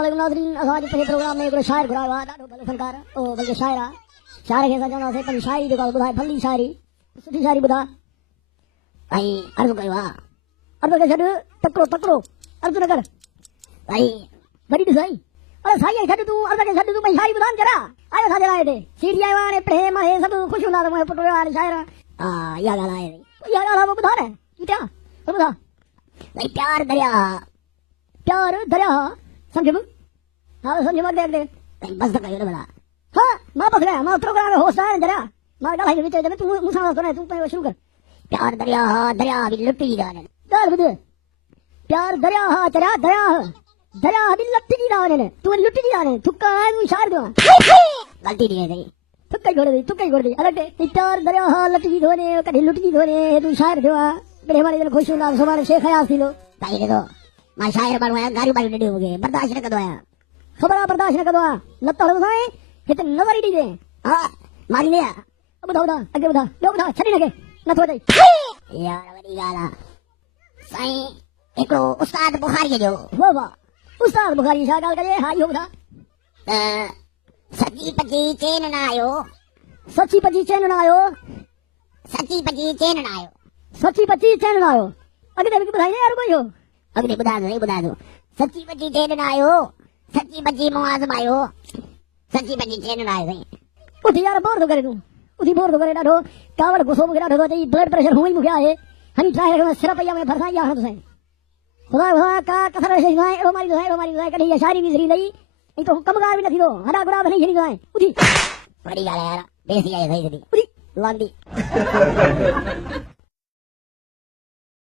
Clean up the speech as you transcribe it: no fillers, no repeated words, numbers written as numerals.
वालेकुम नाज़रीन, असांजे पंहिंजे प्रोग्राम में हिकिड़ो शाइर घुरायो आहे, ॾाढो भले फनकार बल्कि शाइर आहे। शाइर खे असां चवंदासीं पंहिंजी शाइरी जेका ॿुधाए, भली शाइरी, सुठी शाइरी ॿुधा। ऐं अर्ज़ु कयो आहे, अर्ज़ु खे छॾ, तकिड़ो तकिड़ो अर्ज़ु न कर भाई, वरी ॾिस साईं। अरे साईं छॾ तूं, अर्ज़ु खे छॾ तूं, पंहिंजी शाइरी ॿुधाइनि जरा। आयो असांजे लाइ हिते सीढ़ी आयो आहे, हाणे प्रेम आहे, सभु ख़ुशि हूंदा त मुंहिंजो पुटु वियो आहे शाइर। हा इहा ॻाल्हि आहे, इहा ॻाल्हि आहे, ॿुधा न क्या ॿुधा भाई। प्यार दरिया सम्झ में, हाँ समझ मत देख दे बस तक आयो बड़ा। हाँ मां बस गया, मां प्रोग्राम में होस्ट है जरा, मां गाल है बीच में तू मुसा सुना, तू पे शुरू कर। प्यार दरिया भी लुटी जाने गाल बुद, प्यार दरिया हा तेरा दरिया भी लुटी जाने, तू लुटी जाने थुक्का है तू इशार दो गलती नहीं है तेरी, थुक्का ही कर दे अलग दे। प्यार दरिया हा लुटी धोने कभी लुटी धोने तू इशार दो बड़े हमारे दिल खुश होना सुभान शेख हयास थी लो ताई दे दो। मां शायर बनवाया गारी बारी डे हो गए, बर्दाश्त न कर दोया, खबर बर्दाश्त न कर दोया, न तो साईं हिते नज़र ही ॾिजे। हाँ मारी ले ॿुधा अॻे ॿुधा ॿियो ॿुधा, छॾी न के न थो अचई यार। वॾी ॻाल्हि आहे साईं, हिकिड़ो उस्ताद बुखारी जो, वाह वाह उस्ताद बुखारी छा ॻाल्हि कजे। हा इहो ॿुधा त सची पची चैन न आयो, सची पची चैन न आयो, सची पची चैन न आयो, सची पची चैन न आयो। अॻिते बि ॿुधाई यार कोई हो, अॻिते ॿुधा दो सची पची चैन न आयो, सची पची मुआज़म आयो, सची पची चैन न आयो साईं। उथी यार बोर थो करे तूं, उथी बोर थो करे ॾाढो, कावड़ गुस्सो मूंखे ॾाढो थो अचे, ब्लड प्रेशर हूअं ई मूंखे आहे। हनी ट्राए रखो सिर पई में भरसां ई आहे साईं। खुदा का कसर शइ साईं, अहिड़ो मारी कॾहिं इहा शाइरी बि ज़री लही ऐं तो कमकार बि न थींदो, हॾा गुड़ा बि नहीं साईं। उथी वॾी ॻाल्हि आहे यार, बेसी आहे साईं, उथी लांदी